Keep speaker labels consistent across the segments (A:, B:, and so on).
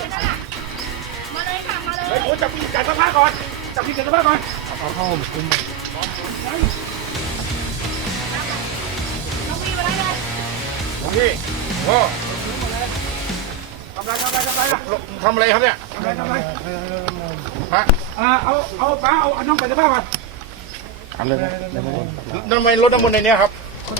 A: มาเลยค่ะมาเลย
B: เฮ้ยโอ้จับพี่จับเสื้อผ้าก่อนจับพี่จับเสื้อผ้าก่อนเอาเข้าผมคุ้ม
A: น้องวีมาได้เลย
C: พี่พ่อ
B: ทำไรอ่ะ
C: ทำอะไรครับเนี่ย
B: ทำไร
C: ฮะ
B: เอาป้าเอาน้องใส่เสื้อผ้าก่อน
C: ทำเลยทำไมรถน้ำมันต์ในเนี้ยครับ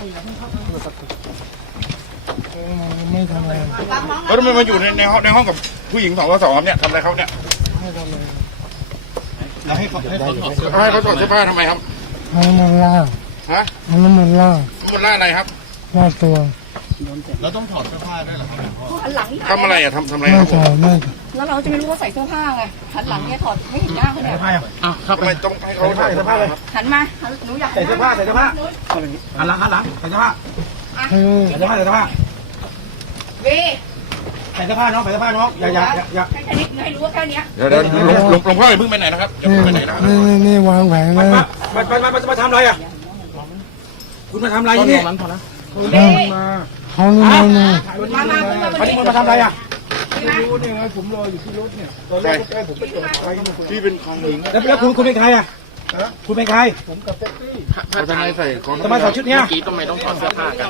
D: ไม่ทำอะไร
C: แล้วทำไมมาอยู่ในห้องกับผู้หญิง2 ครับเนี่ยทำอะไรเขาเนี่ย
D: ไม่ทำอะไร
C: แล้วให้เขาถอดเสื้อผ้าทำไมครับ
D: ให้มันล่า
C: ฮะ
D: ให้มันล่า
C: มันล่าอะไรครับ
D: ล่าตัว
A: หันหลัง
C: ทำอะไรอ่ะทำอะไร
D: ไม่
C: ครับผ
D: ถ
C: ม
D: อดไม่
A: แล้วเราจะไม่รู้ว่าใส่เสื้อผ้าไงหันหลังเนี่ยถอดไม่เห็นหน้าเขาเนี่ย
C: ทำไมต้องให้เขาถอดเสื้อผ้าเลยครับ
A: หันมาหนูอยาก
B: ใส่เสื้อผ้าหันหลังใส่เสื้อผ้า
D: ให้
B: ใส่เสื้อผ้า
A: วี
B: ใส่เสื้อผ้าน้องใส่เสื้อผ้าน้องอย่า
A: แค่นี้ให้รู้ว่าแค่นี้
C: เดี๋ยวหลวงพ่ออย่าเพิ่งไปไหนนะครับอย่าเพิ่งไปไหนนะครับ
D: นี่วางแผนเลย
B: มาทำอะไรอ่ะคุณมาทำอะไรที่นี่
A: วี
D: เขานี่มัน
A: มา
B: วันนี้คุณมาทำอะไรอ่ะ
D: รู้เนี่ยผมรออยู่ที่รถเนี่ยตอนแรกใกล้ผมไปจอดไว้
C: พี่เป็นของหญิง
B: แล้วคุณเป็นใครอ่ะคุณเป็นใคร
D: ผมกับแท็กซี่
C: เขาจะให้ใส่ของ
B: ทำไมใส่ชุดเนี้ย
E: ทำไมต้องถอดเสื้อผ้ากัน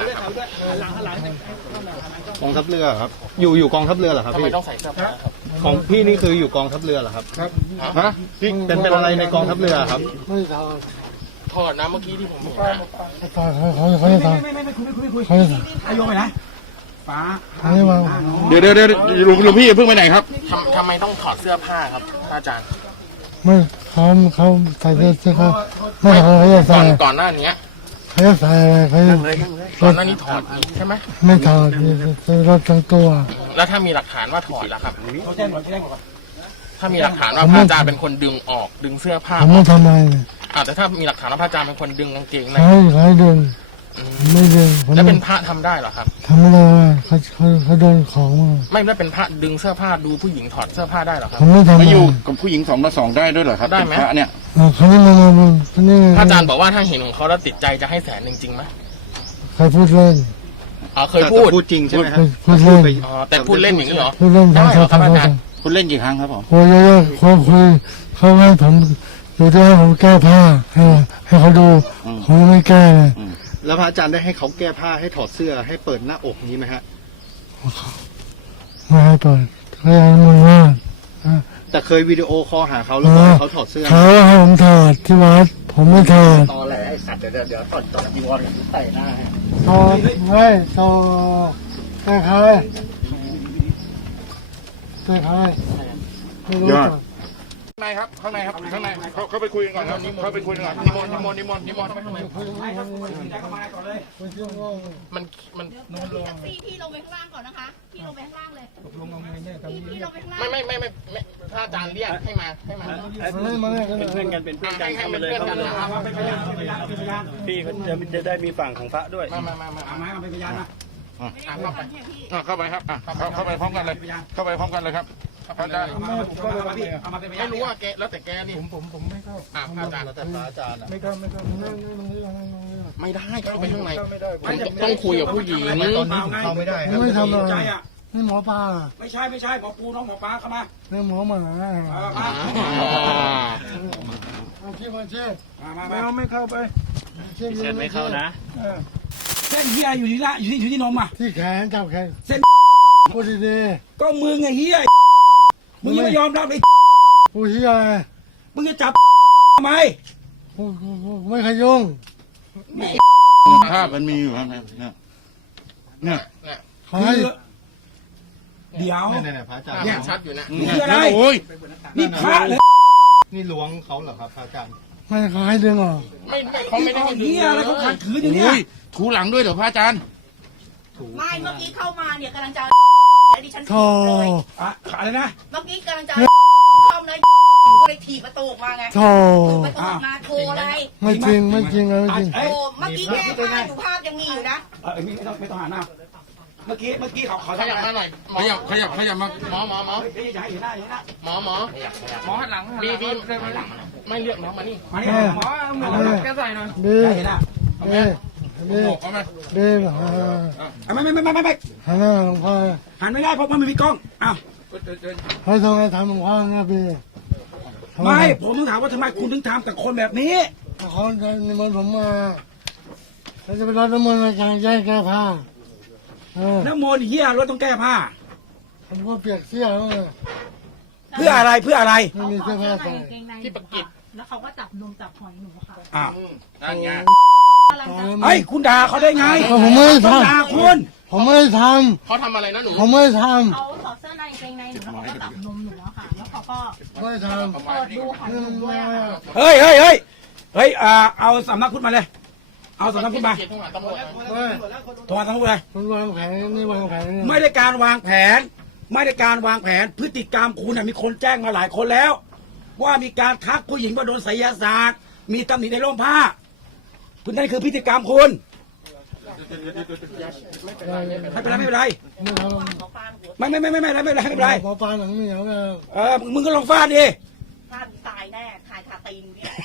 F: กองทัพเรือครับอยู่กองทัพเรือเหรอครับ
E: ทำไม
F: พี่
E: ต้องใส่เสื้อผ้าครับ
F: ของพี่นี่คืออยู่กองทัพเรือเหรอครับ
C: ฮะพี่
F: เป็นอะไรในกองทัพเรือครับ
D: ไม่ถอด
E: ถอดนะเมื่อกี้ที่ผมเห็นนะ
D: ถอดเขาจะถอด
B: ไม่คุย
D: เขาจะถอด
B: อายุไปนะป้า
D: เขาจะวาง
C: เดี๋ยวหลวงพี่อย่าเพิ่งไปไหนครับ
E: ทำไมต้องถอดเสื้อผ้าครับอาจารย์
D: ไม่เขาใส่เสื้อเขาไม่ถอดเขาจะ
E: ก่
D: ใส่
E: อนก่อนหน้านี้
D: เขาจะใส่อะไรเขาจะ
E: ก่อนหน้านี้ถอดใช่ไหม
D: ไม่ถอดรถทั้งตัว
E: แล้วถ้ามีหลักฐานว่าถอดล่ะครับ
B: เขาแจ้งก่อน
E: ถ้ามีหลักฐานว่าพระอาจารย์เป็นคนดึงออกดึงเสื้อผ้า
D: ผมไม่ทำอะไรเลย
E: แต่ถ้ามีหลักฐานว่าพระอาจารย์เป็นคนดึงกางเกงใน
D: เขาดึงไม่ดึงผม
E: แล้วเป็นพระทำได้เหรอครับ
D: ทำไม่ได้เขาโดนของมา
E: ไม่ได้เป็นพระดึงเสื้อผ้าดูผู้หญิงถอดเสื้อผ้าได้เหรอครั
D: ผ
E: บ
D: มไม่ทำ
C: มา
D: อะไร
C: อยู่กับผู้หญิง2 ได้ด้วยเหรอครับ
E: ได้ไหม
C: เป็นพระเนี่ย
D: เขานี่มาเขานี่
E: พระอาจารย์บอกว่าถ้าเห็นของเขาแล้วติดใจจะให้100,000จริงไหม
D: ใครพูดเล่น
E: เคยพูด
F: พูดจริงใช่ไหมฮะ
D: พูดเล่น
E: แต่พูดเล่นอย่างนี้เหรอ
D: พูดเล่น
E: ได้เหรอครับอาจารย์
C: คุณเล่นกี่ครั้งครับผม
D: โอ้ยเขาคุยเขาให้ผมอยู่ที่ให้ผมแก้ผ้าให้เขาดูผมไม่แก้เลย
F: แล้วพระอาจารย์ได้ให้เขาแก้ผ้าให้ถอดเสื้อให้เปิดหน้าอกนี้ไหมฮะ
D: ไม่ให้เปิดเขาให้มึงว่า
F: แต่เคยวิดีโอคอลหาเขาแล้วบอกให้เขาถอดเสื้อ
D: เขาให้ผมถอดที่วัดผมไม่ถอด
F: ตอแหลไอ้สัตว์เดี๋ยวถอดจีวรใส่หน้าให้
D: ถอดไม่ถอดแต่ใครไม่รู้จัก
C: ข้างในครับข้างในเขาไปคุยกันก่อนครับเขาไปคุยกันก่อนนิมนต์
E: มัน
A: พี่ลงไปข้างล่างก่อนนะคะพี่ลงไปข้างล่างเลยพี่ลงไปข้างล่าง
E: ไม่ถ้าอาจารย์เรียกให้มา
D: เป็นเพื่อนกัน
E: เป็นเพื่อนกันเข้ามาเลยเข้ามาเลย
G: พี่เขาจะได้มีฝั่งของพระด้วย
E: มา
B: เป็นพยานนะ
C: เข้าไปครับเข้าไปพร้อมกันเลยเข้าไปพร้อมกันเลยครับอาจารย์
B: เอามาเป็นพยาน
E: ไม่รู้ว่าแกแล้วแต่แกนี่ผมไม่เข้าพระอาจารย์
F: แต่พระอาจารย์อะ
D: ไม่เข้า
E: ไม่ได้เข้าไปข้างในต้องคุยกับผู้หญิง
F: ตอนนี้ผมเข้าไม่ได้ครับ
D: ไม่ทำอะไร
B: ใจอ่ะ
D: นี่หมอปลา
B: ไม่ใช่หมอปูน้องหมอปลาเข้ามา
D: นี่หมอหมา
B: มา
D: ที่มาเช่
B: มา
D: ไม่เข้าไป
G: เชิญไม่เข้านะ
B: เส้นเฮียอยู่ที่ละอยู่ที่นมอ่ะ
D: ที่แขนจับแขน
B: เส้น
D: พูดดี
B: ก็มึงไงเฮียมึงยังไม่ยอมรับไอ้
D: ๆพูดที่อะไร
B: มึงจะจับทำไม
D: พูดไม่ขยุ่ง
C: ภาพมันมีอยู่ครับเนี่ย
D: เขาให้
B: เดี๋ยว
F: เนี่ยพระอาจารย์
E: เนี่ยชัดอยู่นะ
B: คืออะไร
C: โอ้ย
B: นี่พระเลย
F: นี่ล้วงเขาเหรอครับพระอาจารย์
D: ไม่เขาให้ดึงออก
E: ไม่เขาไม่ได้ให้ดึง
B: เฮียอะไรเขาขัดขืนอย่าง
C: โอ้
B: เนี้ย
C: ยถูหลังด้วยเหรอพระอาจารย์
A: ไม่เมื่อกี้เข้ามาเนี่ยกำลังจะแล้วดิฉัน
D: โธ่
A: เลย
B: อะไรนะ
A: เมื่อกี้กำลังจะเข้าเลยก็เลยถีบประตูออกมาไง
D: โธ่
A: ประตูออกมาโทรอะไร
D: ไม่จริงไม่จริงไม่จริง
A: โอ้เมื่อกี้แก้ผ้าอยู่ภาพยังมีอยู่นะ
B: ไม่ต้องหันหน้าเมื่อกี้เขา
E: ขยับมาหน่อย
C: ขยับมา
E: หมอ
B: อย่าเห็นหน้าอย่าเห็นหน้า
E: หมอหันหลังพี่ไม่เรียกน้องมานี่
B: มานี่หมอหมอ
E: แกใส่หน่อย
D: ดี
B: อย่าเห็นหน้า
D: ดีดี
C: เอาไหม
D: ดี
B: ไม่
D: หันหน้าหลวงพ่อ
B: หันไม่ได้เพราะมันไม่มีกล้องอ้าว
D: เขาทำไมทำของเขาเนี่ยพี่
B: ไม่ผมต้องถามว่าทำไมคุณถึงทำกับคนแบบนี้
D: เขาจะนิมนต์ผมมาเขาจะไปรดน้ำมนต์ในการแก้ผ้า
B: น้ำมนต์เหี้ยรถต้องแก้ผ้า
D: ผมก็เปียกเสื้อแล้วไง
B: เพื่ออะไรเพื่ออะไร
D: ไม่มีเสื้อผ้าใส่
E: ที่ปากกิจ
A: แล้วเขาก็จับนมจับหอยหนูค่ะ
B: อ้าว
E: นั่นไง
B: เฮ้ยคุณด่าเขาได้ไง
D: ผมไม่ได้
B: ต้อง
D: ท
B: ด่าคุณ
D: ำผมไม่ได้ท
E: เขาทำอะไรนะหนู
D: ำผมไม่ได้ท
A: เขาถอดเสื้อในกางเกงในหนูแล้วเขาก็จับนมหนูแล้วค่ะ แล้วเขาก็
D: ำไม่ได้ทำ
A: เปิดดูหอยหนูด้วยอะค่ะ
B: เฮ้ยเอาสำนักพุทธมาเลย เอาสำนักพุทธมา
E: เกียรติทหารตำรวจ
D: ไม่
B: โทรมาสำนักพุทธเลย
D: คุณวางแผนนี่วางแผนเนี่ย
B: ไม่ได้การวางแผน ไม่ได้การวางแผนพฤติกรรมคุณมีคนแจ้งมาหลายคนแล้ว ว่ามีการทักผู้หญิงว่าโดนไสยศาสตร์มีตำหนิในร่มผ้าคุณนั่นคือพฤติกรรมคุณไม่เป็นไรไม่เป็นไร
D: ไม่ท
B: ไม่เป็นไร
D: ำหมอปลาหนังเหนียวนะ
B: มึงก็ลองฟาดดิ
A: ฟาดตายแน่คายคาตีนเนี่ย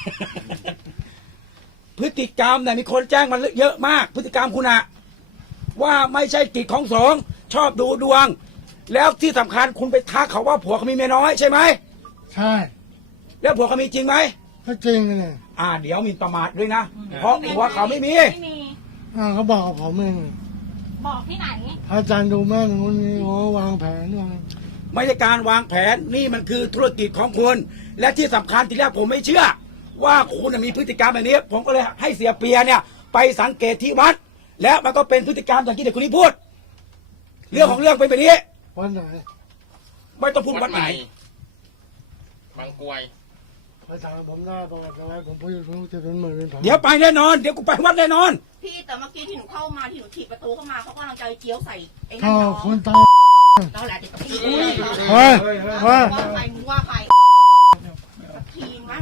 B: พฤติกรรมเนี่ยมีคนแจ้งมาเยอะมาก พฤติกรรมคุณอะว่าไม่ใช่กิจของสงฆ์ชอบดูดวง แล้วที่สำคัญคุณไปทักเขาว่าผัวเขามีเมียน้อยใช่ไหม
D: ใช่
B: แล้วผัวเขามีจริงไหม
D: ก็จริงเนี่ย
B: เดี๋ยวมีประมาทด้วยนะ เพราะผัวเขาไม่มี
A: ไม่มี
D: เขาบอกกับผมเอง
A: บอกที่ไหน
D: อาจารย์ดูแม่หนูนี่โอ้วางแผนวาง
B: ไม่ใช่การวางแผนนี่มันคือธุรกิจของคุณ และที่สำคัญทีแรกผมไม่เชื่อ ว่าคุณมีพฤติกรรมแบบนี้ ผมก็เลยให้เสียเปียเนี่ยไปสังเกตที่วัด และมันก็เป็นพฤติกรรมอย่างที่เด็กคนนี้พูด เรื่องของเรื่องเป็นแบบนี้
D: วันไหน
B: ไม่ต้องพูดวัดไหน
E: บางกรวย
D: ภาษาผมได้ประวัติอะไรผมพูดรู้จะเป็นหมื่นเป็นพัน
B: เดี๋ยวไปแน่นอน เดี๋ยวกูไปวัดแน่นอน
A: พี่แต่เมื่อกี้ที่หนูเข้ามาที่หนูถีบประตูเข้ามาเขากำลังจะเจียวใส่ไอ้นั่
D: ถ้าน
A: น้อง
D: คุณตา
A: เราแหละเด็กพี่
D: เฮ้ยเฮ้ย
A: ว่าใครมึงว่าใครทีมั้ง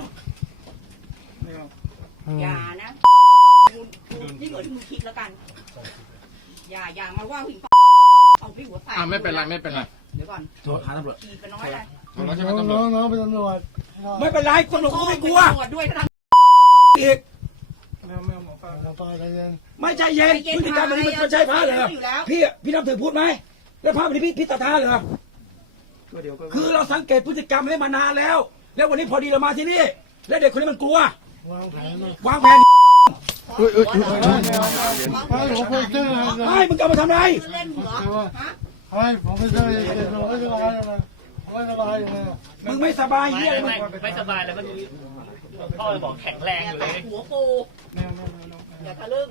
A: อย่านะยิ่งกว่าที่มึงคิดแล้วกัน อย่ามาว่าผู้หญิงเอาพี่หัวใส่
E: ไม่เป็นไรไม่เป็นไร
A: เดี๋ยวก่อน
B: โทรหาตำรวจ
A: ทีไปน้อยเลย
E: เราใช่ไหม
D: น้อง
E: ตำรวจ
D: น้องเป็นตำรวจ
B: ไม่เป็นไรตำรวจกูไม่กลัว
A: ตำรวจด้วยนะ
B: อีก
D: หมอปลาใจเย็น
B: ไม่ใจเย็นพฤติกรรมแบบนี้มันใช่พระเหรอพี่นับถือพูดไหมแล้วพระแบบนี้พี่ศรัทธาเหรอคือเราสังเกตพฤติกรรมให้มานานแล้ว แล้ววันนี้พอดีเรามาที่นี่ แล้วเด็กคนนี้มันกลัว
D: วางแผนนะ
B: วางแผน
D: ให้ผมไปเจอ
B: ไอ้มึงจะเอามาทำอะไร
A: เล่นหัวฮะ
D: ให้ผมไปเจอผมไม่สบายเลยไม่สบายเลย
B: มึงไม่สบายเฮียมึง
G: ไม่สบายแล้วก็พ่อบอกแข็งแรงอยู่เลย
A: หัวปูอย่าทะลึ่ง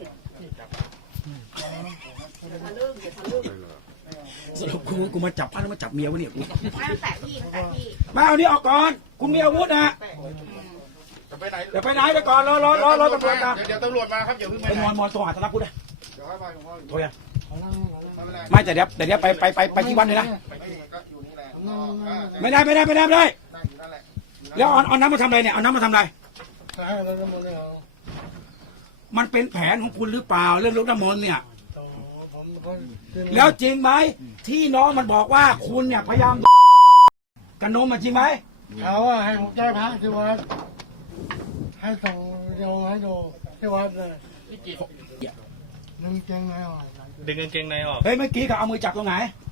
A: อย่าทะลึ่งอย่าทะลึ่ง
B: สรุปกูมาจับป้าแล้วมาจับเมียวะเนี่ยกู
A: ไม่ตั้งแต่พี่
B: มาเอานี้ออกก่อนคุณมีอาวุธนะ
E: จะไปไหน
B: เดี๋ยวไปไหนไปก่อนรอตำรวจมา
E: เดี๋ยวตำรวจมาครับอย่าเพิ่งไป
B: ไป
E: ไหน
B: มอนโทรหาธนพุทธนะโทรยังไม่แต่เดี๋ยวไปที่วัดเลยนะไม่ได้แล้วเอาน้ำมาทำอะไรเนี่ยเอาน้ำมาทำอะไรมันเป็นแผนของคุณหรือเปล่าเรื่องรดน้ำมนต์เนี่ยแล้วจริงไหมที่น้องมันบอกว่าคุณเนี่ยพยายามกันนมมาจริงไหม
D: เขาว่าให้ผมแก้ผ้าที่วัดให้ส่งโยงให้ดูที่วัดเลยดึงเกงในออก
G: ดึงกางเกงในออก
B: เฮ้ยเมื่อกี้เขาเอามือจับตรงไหน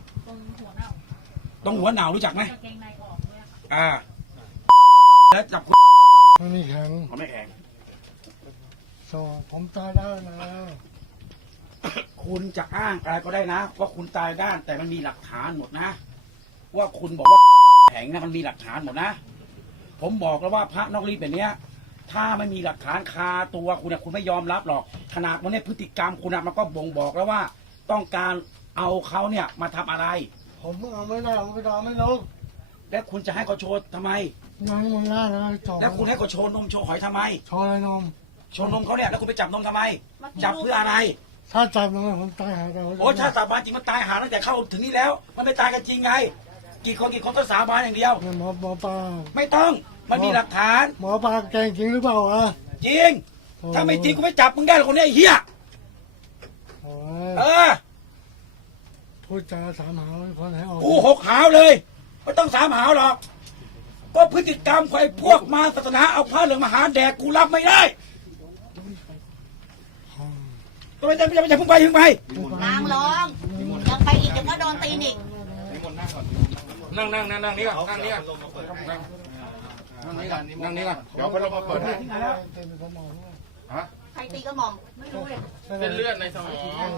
A: ตรงหัวเน่า
B: ตรงหัวหนาวรู้จักไหม
A: กางเกงในออกด้วยค่ะ
B: แล้วจับ
D: มันไม่แข็ง
B: มันไม่แข็ง
D: โซ่ผมตายได้นะ
B: คุณจะอ้างอะไรก็ได้นะว่าคุณตายด้านแต่มันมีหลักฐานหมดนะ ว่าคุณบอกว่าแข็งนะมันมีหลักฐานหมดนะ ผมบอกแล้วว่าพระนอกรีดแบบเนี้ย ถ้าไม่มีหลักฐานคาตัวคุณเนี่ยคุณไม่ยอมรับหรอกขนาดวันนี้พฤติกรรมคุณมันก็บ่งบอกแล้วว่า ต้องการเอาเขาเนี่ยมาทำอะไร
D: ผมเอาไม่ได้ผมไปดอไม่ลง
B: แล้วคุณจะให้เขาโชว์ทำไม
D: นั่งมันล่าแล้วจบ
B: แล้วคุณให้เขาโชว์นมโชว์หอยทำไม
D: โชว์อะไรนม
B: โชว์นมเขาเนี่ยแล้วคุณไปจับนมทำไม จับเพื่ออะไร
D: ถ้าจับนมผมตายหาแต่
B: โอ้ชาติสาบานจริงมันตายหาตั้งแต่เข้าถึงนี่แล้ว มันไม่ตายกันจริงไง กี่คนก็สาบานอย่างเดียว
D: หมอปลา
B: ไม่ต้องมันมีหลักฐาน
D: หมอปลาแกงจริงหรือเปล่าอ่ะ
B: จริง ถ้าไม่จริงกูไม่จับมึงได้หรอกคนนี้ไอ้เหี้ย
D: โอ้
B: เอย อ
D: พูดจาสามหาวคนให้ออก
B: กูหกหาวเลยไม่ต้องสามหาวหรอกก็พฤติกรรมของไอ้พวกมาศาสนาเอาผ้าเหลืองมาหาแดกกูรับไม่ได้ก็ไม่ใช่เพิ่งไป
A: นางร้องยังไปอีกเดี๋ยวก็โดนตีนอีก
C: นั่งนี่ก่อนนั่งนี่ก่อนนั่งนี่ก่อนเดี๋ยวพัดลมมาเปิดให้ฮะ
A: ใครตีกระหม่อมไม่รู้เลย
E: เส้นเลือดในสมอง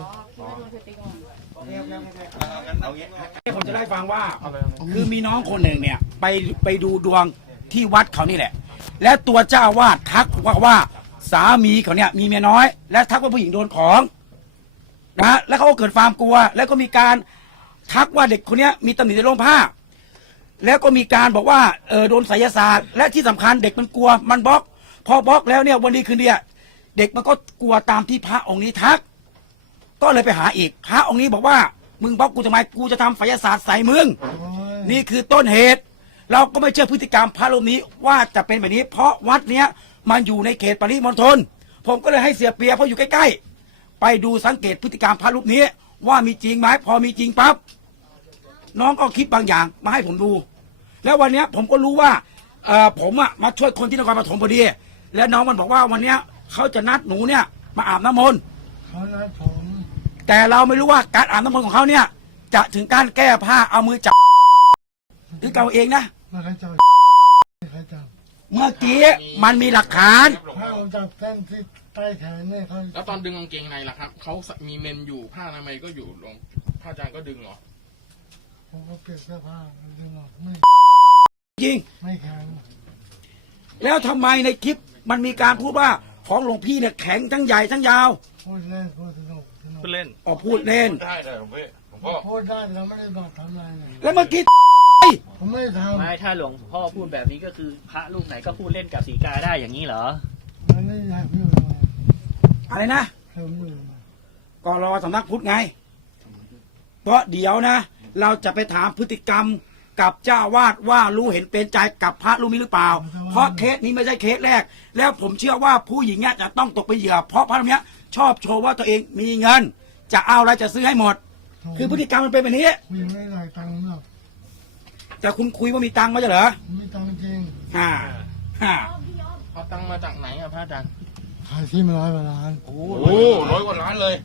B: ผมจะได้ฟังว่าคือมีน้องคนหนึ่งเนี่ยไปดูดวงที่วัดเขานี่แหละ และตัวเจ้าอาวาสทักว่าสามีเขาเนี่ยมีเมียน้อย และทักว่าผู้หญิงโดนของนะแล้วเขาก็เกิดความกลัว แล้วก็มีการทักว่าเด็กคนเนี้ยมีตำหนิในร่มผ้า แล้วก็มีการบอกว่าโดนไสยศาสตร์และที่สำคัญเด็กมันกลัวมันบล็อกพอบล็อกแล้วเนี่ยวันนี้คืนเดียเด็กมันก็กลัวตามที่พระองค์นี้ทัก ก็เลยไปหาอีกพระองค์นี้บอกว่ามึงบล็อกกูทำไมกูจะทำไสยศาสตร์ใส่มึงนี่คือต้นเหตุ เราก็ไม่เชื่อพฤติกรรมพระรูปนี้ว่าจะเป็นแบบนี้ เพราะวัดเนี้ยมันอยู่ในเขตปริมณฑลผมก็เลยให้เสียเปียเพราะอยู่ใกล้ๆไปดูสังเกตพฤติกรรมพระรูปนี้ว่ามีจริงไหมพอมีจริงปั๊บน้องก็คิดบางอย่างมาให้ผมดู แล้ววันเนี้ยผมก็รู้ว่าผมมาช่วยคนที่นครปฐมพอดีแล้วน้องมันบอกว่าวันเนี้ยเขาจะนัดหนูเนี่ยมาอาบน้ำมนต์
D: เขานัดผม
B: แต่เราไม่รู้ว่าการอาบน้ำมนต์ของเขาเนี่ยจะถึงการแก้ผ้าเอามือจับหรือเกาเองนะ
D: ไม่เคยจับไม่เคยจับ
B: เมื่อกี้มันมีหลักฐาน
D: ถ้าผมจับเส้นที่ใต้แขนเนี่ยเขา
E: แล้วตอนดึงกางเกงในล่ะครับเขามีเมนอยู่ผ้าอนามัยก็อยู่ลงผ้าอาจารย์ก็ดึงเหรอ
D: ผมก็เปลี่ยนเสื้อผ้าดึงออกไม่
B: จริง
D: ไม่แข็ง
B: แล้วทำไมในคลิปมันมีการพูดว่าของหลวงพี่เนี่ยแข็งทั้งใหญ่ทั้งยาว
D: พูดเล่นพูดสนุกสนุก
G: เล่น
B: อ๋อพูดเล่น
C: ได้เลยหลวงพี่หลวงพ่อ
D: พูดได้แต่เราไม่ได้บอกทำอะไรเลย
B: แล้วเมื่อกี้
D: ผมไม่ได้ทำ
G: ไม่ถ้าหลวงพ่อพูดแบบนี้ก็คือพระรูปไหนก็พูดเล่นกับสีกาได้อย่างนี้เหรอ
D: มันไม่ได้ทำอยู่เลย
B: อะไรนะ
D: ทำอยู่
B: ก็รอสำนักพุทธไง เพราะเดี๋ยวนะ เราจะไปถามพฤติกรรมกับเจ้าวาดว่ารู้เห็นเป็นใจกับพระรูปนี้หรือเปล่า เพราะเคสนี้ไม่ใช่เคสแรก แล้วผมเชื่อว่าผู้หญิงเนี่ยจะต้องตกเป็นเหยื่อเพราะพระรูปนี้ชอบโชว์ว่าตัวเองมีเงิน จะเอาอะไรจะซื้อให้หมด คือพฤติกรรมมันเป็นแบบนี้
D: คุยไม่ได้ตังค์หรอก
B: แต่คุณคุยว่ามีตังค์ไม่ใช่เหรอ
D: ไม่ตังค์จริง
B: ฮ่า
E: เอาตังค์มาจากไหนอะพระอาจารย์
D: ขายที่มา100 กว่าล้าน
C: โอ้100 กว่าล้านเลย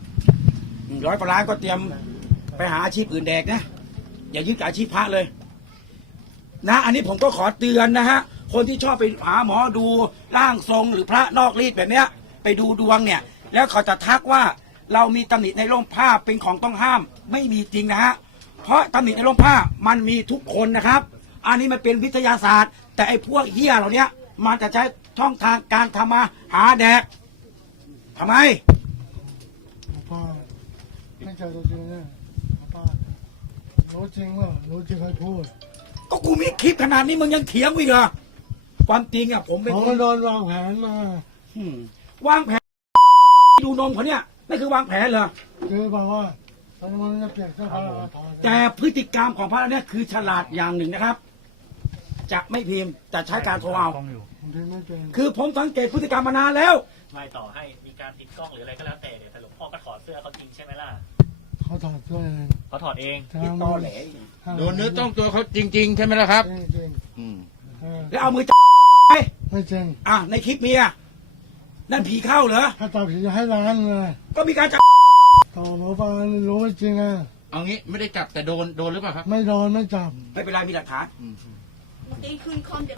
B: 100 กว่าล้านก็เตรียมไปหาอาชีพอื่นแดกนะ อย่ายึดกับอาชีพพระเลย นะ อันนี้ผมก็ขอเตือนนะฮะ คนที่ชอบไปหาหมอดูร่างทรงหรือพระนอกรีดแบบเนี้ย ไปดูดวงเนี่ย แล้วเขาจะทักว่าเรามีตำหนิในร่มผ้าเป็นของต้องห้าม ไม่มีจริงนะฮะ เพราะตำหนิในร่มผ้ามันมีทุกคนนะครับ อันนี้มันเป็นวิทยาศาสตร์ แต่ไอ้พวกเหี้ยเหล่านี้มันจะใช้ช่องทางการทำมาหาแดกทำไม
D: ป้าไม่เจอตัวจริงเนี่ยป้ารู้จริงว่ารู้จริงใครพูด
B: ก็กูมีคลิปขนาดนี้มึงยังเถียงกูอีกเหรอความจริงอ่ะผมเป็น
D: ผม
B: ค
D: ก็
B: น
D: โดนวางแผนมา
B: วางแผนดูนมเขาเนี่ยนั่นคือวางแผนเหรอ
D: คือบอกว่าตอนนี้มันจะเปลี่ยนเสื้อผ้าถอด
B: แต่พฤติกรรมของพระเนี่ยคือฉลาดอย่างหนึ่งนะครับ จะไม่พิมพ์แต่ใช้การโทรเอา
D: ผมพิมพ์ไม่เป็น
B: คือผมสังเกตพฤติกรรมมานานแล้ว
G: ไม่ต่อให้มีการติดกล้องหรืออะไรก็แล้วแต่เนี่ยแต่หลวงพ่อก็ถอดเสื้อเขาจริงใช่ไหมล่ะ
D: เขาถอดเสื้อเอง
G: เขาถอดเอง
B: นี่ตอแหล
C: โดนเนื้อต้องตัวเขาจริง ๆ ใช่ไหมล่ะครับ
D: จริง
C: อืม
B: แล้วเอามือจับไป
D: ไม่จริง
B: อ่ะในคลิปเมียนั่นผีเข้าเหรอ
D: ถ้าจับผีจะให้ล้านเลย
B: ก็มีการจับ
D: ต่อหมอปลารู้จริงอ่ะ
C: เอางี้ไม่ได้จับแต่โดนหรือเปล่าครับ
D: ไม่โดนไม่จับ
B: ไม่เป็นไรมีหลักฐาน
A: ตีขึ้นคอมเดี๋ยว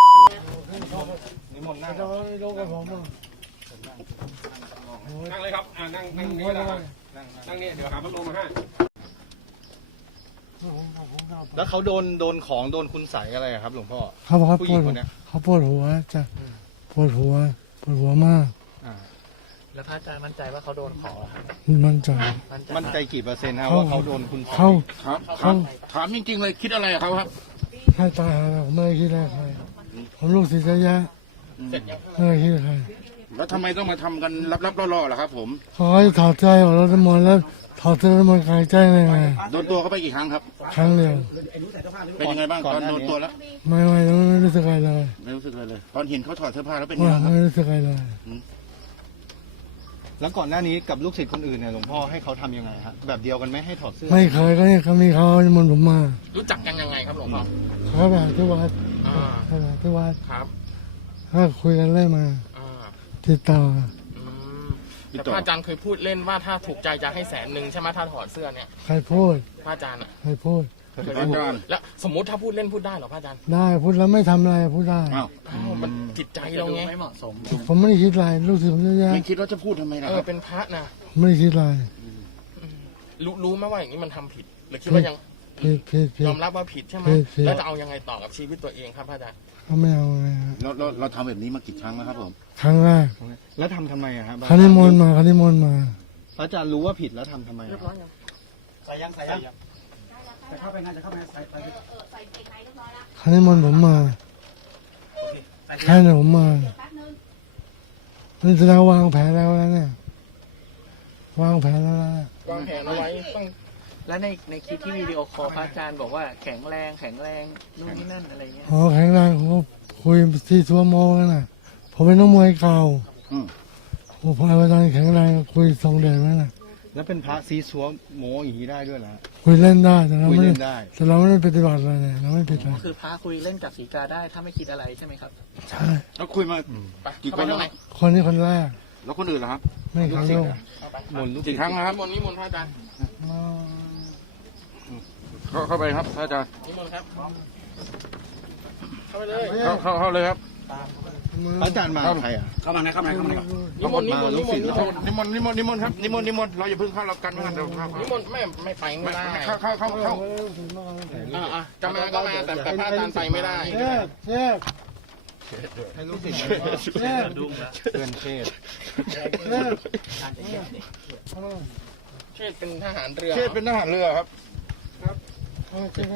D: ไม่โดนไม่รู้กับผมอ่ะ
H: นั่งเลยครับนั่งนี่ก็ได้นั่งนี่เดี๋ยวหาพัดลมมาให้
F: แล้วเขาโดนของโดนคุณใสอะไรอะครับ หลวงพ่อ
D: เขาบอกเขา
F: ผู้
D: ป
F: หญิ
D: ว
F: ง
D: ด
F: คนเนี้ย
D: เขาปวดหัวจะปวดหัวมาก
G: แล้วพระอาจารย์มั่นใจว่าเขาโดนของเหรอครับ
D: มันจะ
F: มั่นใจกี่เปอร์เซ็นต์ครับ
D: เขา
F: ว่าเขาโดนคุณใส
D: เขา
C: ถามจริง ๆ เลยคิดอะไรกับเขาครับ
D: ให้ตายหาเราไม่ได้คิดอะไรใครผมลูกศิษย์เยอะไม่ได้คิดอะไร
C: แล้วทำไมต้องมาทำกันลับๆล่อๆล่ะครับ ผม
D: เขาให้ถอดใจออกแล้วทั้งหมดแล้วถอดเสื้อทั้งหมดกายใจได้ไง
C: โดนตัวเขาไปกี่ครั้งครับ
D: ครั้งเดียว
C: เป็นยังไงบ้างตอนโดนตัวแล้ว
D: ไม่รู้สึกอะไรเลย
C: ไม่รู้สึกอะไรเลย ตอนเห็นเขาถอดเสื้อผ้าแล้วเป็น
D: ว่า
C: ยังไงครับ
D: ไม่รู้สึกอะไรเลย
F: แล้วก่อนหน้านี้กับลูกศิษย์คนอื่นเนี่ยหลวงพ่อให้เขาทำยังไงฮะแบบเดียวกันไหมให้ถอดเสื้อ
D: ไม่เคยก็เนี่ยเขามีเขามนต์ผมมา
E: รู้จักกันยังไงครับหลวงพ่อ
D: เขาแบบที่วัด
E: อ่า
D: เขาแบบที่วัด
E: ครับ
D: เขาคุยกันเรื่อยมา
E: อ่า
D: ติดต่อ
E: อืมแต่พระอาจารย์เคยพูดเล่นว่าถ้าถูกใจจะให้100,000ใช่ไหมถ้าถอดเสื้อเนี่ย
D: ใครพูด
E: พระอาจารย์อะ
D: ใครพูด
C: อาจารย์
E: แล้วสมมติถ้าพูดเล่นพูดได้เหรอพระอาจารย์
D: ได้พูดแล้วไม่ทำอะไรพูดได้
C: อ้าว
E: อ้าวมันจิตใจเราไง
G: ไม่เหมาะสม
D: ผมไม่ได้คิดอะไรลูกศิษย์ผมเยอะแยะ
C: ไม่คิดว่าจะพูดทำไมล่ะ
E: เอ
C: ค
E: อ
C: รับ
E: เป็นพระนะ
D: ไม่ได้คิดอะไร
E: รู้ไหมว่าอย่างนี้มันทำผิดหรือคิดว่ายัง
D: ผิด
E: ยอมรับว่าผิดใช่ไหม
D: ผิด
E: แล้วจะเอายังไงต่อกับชีวิตตัวเองครับพระอาจารย์
D: เขาไม่เอาไงฮะ
C: เราทำแบบนี้มากี่ครั้งแล้วครับผม
D: ครั้งแรก
F: แล้วทำไมอะครับ
D: เขานิมนต์มาเขานิมนต์มา
F: พระอาจารย์รู้ว่าผิดแล้วทำไมอะ
B: ใส่ยังจะเข้าไปงานจะเข้าไปใส่
A: ใส่เกงในเรียบร้อยละ
D: เขานิมนต์ผมมาแค่เนี่ยผมมา
A: เดี๋ยวแป๊บนึง
D: นี่แสดงวางแผนแล้วนะเนี่ยวางแผนแล้วนะ
E: วางแผนเอาไว้ต้อง
G: แล้วในคลิปที่วิดีโอคอลพระอาจารย์บอกว่าแข็งแรงนู่นนี่นั่นอะไรเงี้ย
D: อ๋อแข็งแรงผมก็คุยที่ทัวโมกันน่ะผมเป็นนักมวยเก่า
C: อืม
D: ผมพออาจารย์แข็งแรงคุยทรงเด่นไหมน่ะ
F: แล้วเป็นพระซีซัวโมอย่างนี้ได้ด้วยเหรอฮะ
D: คุยเล่นได้แต่เรา
F: คุย
D: ไม่
F: เล่
D: ได้
F: นได้
D: แต่เราไม่ได้ปฏิบัติอะไรเลยเราไม่ผิดอะไร
G: คือพระคุยเล่นกับสีกาได้ถ้าไม่คิดอะไรใช่ไหมครับ
D: ใช่
C: แล้วคุยมา
E: ไป
C: กี่ค
E: เข้าน ไป
C: แล้ว
E: ข้างใน
D: คนนี้คนแรก
C: แล้วคนอื่นล่ะครับ
D: ไม่เคยรู้
F: มนต์ลูกศิ
C: กี่
F: ษย์
C: ครั้งแล้วครับ
E: นิมนต์พระอาจารย์
C: เข้าไปครับอาจารย์
E: นิมนต์ครับเข้าไปเลย
C: เข้าเลยครับ
F: พระอาจารย์มากับใครอ่ะ
B: เข้ามานะเข้ามาเข้ามา
E: นิมนต์นิมนต์นิมนต์นิมนต์
C: นิมนต์ครับนิมนต์เราอย่าเพิ่งเข้าเรากันไม่งั้นเดี๋ยวเข้า
E: นิมนต์ไม่ไปไม่ได้
C: เข้า
E: จะมาก็มาแต่พระอาจารย์ไปไม่ได้
D: เชฟ
F: ให้ลูกศิษย์
D: เชฟ
F: เพื่อนเทศ
D: เชฟ
E: เชษเป็นทหารเรือ
C: เชษเป็นทหารเรือครับ
D: เชฟ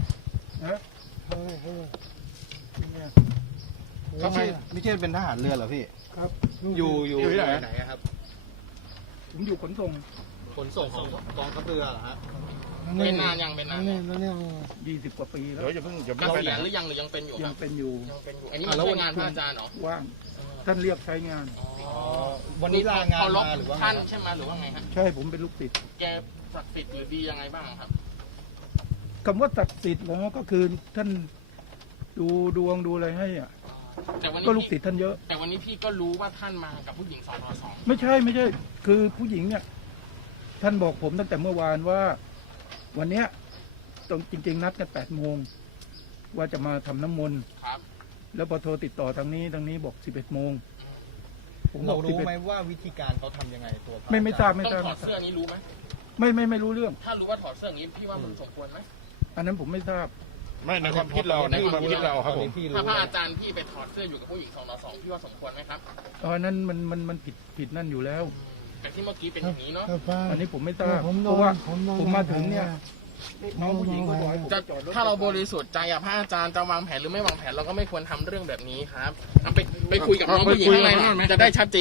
F: ไม่ใช่เป็นทหารเรือเหรอพี่
D: ครับ
F: อยู่ที่ไหนครับ
D: ผมอยู่ขนส่ง
E: ขนส่งของ
F: กองทัพเรือเหรอฮะ
E: เป็นนานยังเป็นนาน
D: นี่
B: 20 กว่าปีแล้ว
C: เดี๋ยวอย่าเพิ่ง
E: เก
C: ไป
E: ษี
C: ไหน
E: ยณหรือยังหรือยังเป็นอยู่ค
B: ยั
E: รั
B: ง
E: บ
B: เป็นอยู่
E: ยังเป็นอยู่อันนี้มาช่วยงานพระอาจารย์เหรอ
B: ว่างท่านเรียกใช้งาน
F: วันนี้ลางาน
E: เคารพ
F: มาหรือว่า
E: ท่านใช่ไหมหรือว่าไงฮะ
B: ใช่ผมเป็นลูกศิษย์
E: แกศักดิ์สิทธิ์หรือดียังไงบ้างครับ
B: คำว่าศักดิ์สิทธิ์แล้วก็คือท่านดูดวงดูอะไรให้อ่ะ
E: แต่วันนี้
B: ก็ลูกศิษย์ท่านเยอะ
E: แต่วันนี้พี่ก็รู้ว่าท่านมากับผู้หญิง2 2
B: ไม่ใช่คือผู้หญิงเนี่ย ท่านบอกผมตั้งแต่เมื่อวานว่า วันเนี้ยต้องจริง ๆ นัดกัน8 โมงว่าจะมาทำน้ำมนต์
E: ครับ
B: แล้วพอโทรติดต่อทางนี้บอก11 โมงผมบ
F: เรา
B: อก
F: รู้ไหมว่าวิธีการเขาทำยังไงตัวพระ
B: ไม่ทราบ
E: ต้องถอดเสื้อนี้รู้ไหม
B: ไม่รู้เรื่อง
E: ถ้ารู้ว่าถอดเสื้ออย่างนี้พี่ว่ามันสมควรไหม
B: อันนั้นผมไม่ทราบ
C: ไม่ในความคิดเราในความคิดเราครับผม
F: พี่
E: ถ้า
F: รู้
E: พระอาจารย์พี่ไปถอดเสื้ออยู่กับผู้หญิง2 2พี่ว่าสมควรไหมครับ
B: อันนั้นมันผิดนั่นอยู่แล้ว
E: แต่ที่เมื่อกี้เป็นอย่างนี้เนาะ
B: อันนี้ผมไม่ทราบ
D: ผมโด
B: เพราะ
D: น
B: ว่า
D: ผมโดน
B: ผมมาถึงเนี่ยน้องผู้หญิงก็บอกให้ผม
E: จะ
B: จอดรถ
E: ถ้าเราบริสุทธิ์ใจอะพระอาจารย์จะวางแผนหรือไม่วางแผนเราก็ไม่ควรทำเรื่องแบบนี้ครับเอาไปคุยกับน้องผู้หญิงข้างในจะได้ชัดเจน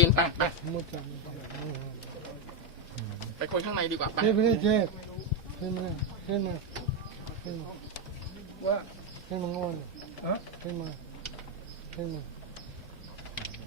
E: ไปคุยข้างในดีกว่าไป
D: เชฟไม่ได้เชฟขึ้นมาขึ้นมา
B: ว่า
D: ขึ้นมาโง่
B: ฮะ
D: ขึ้นมา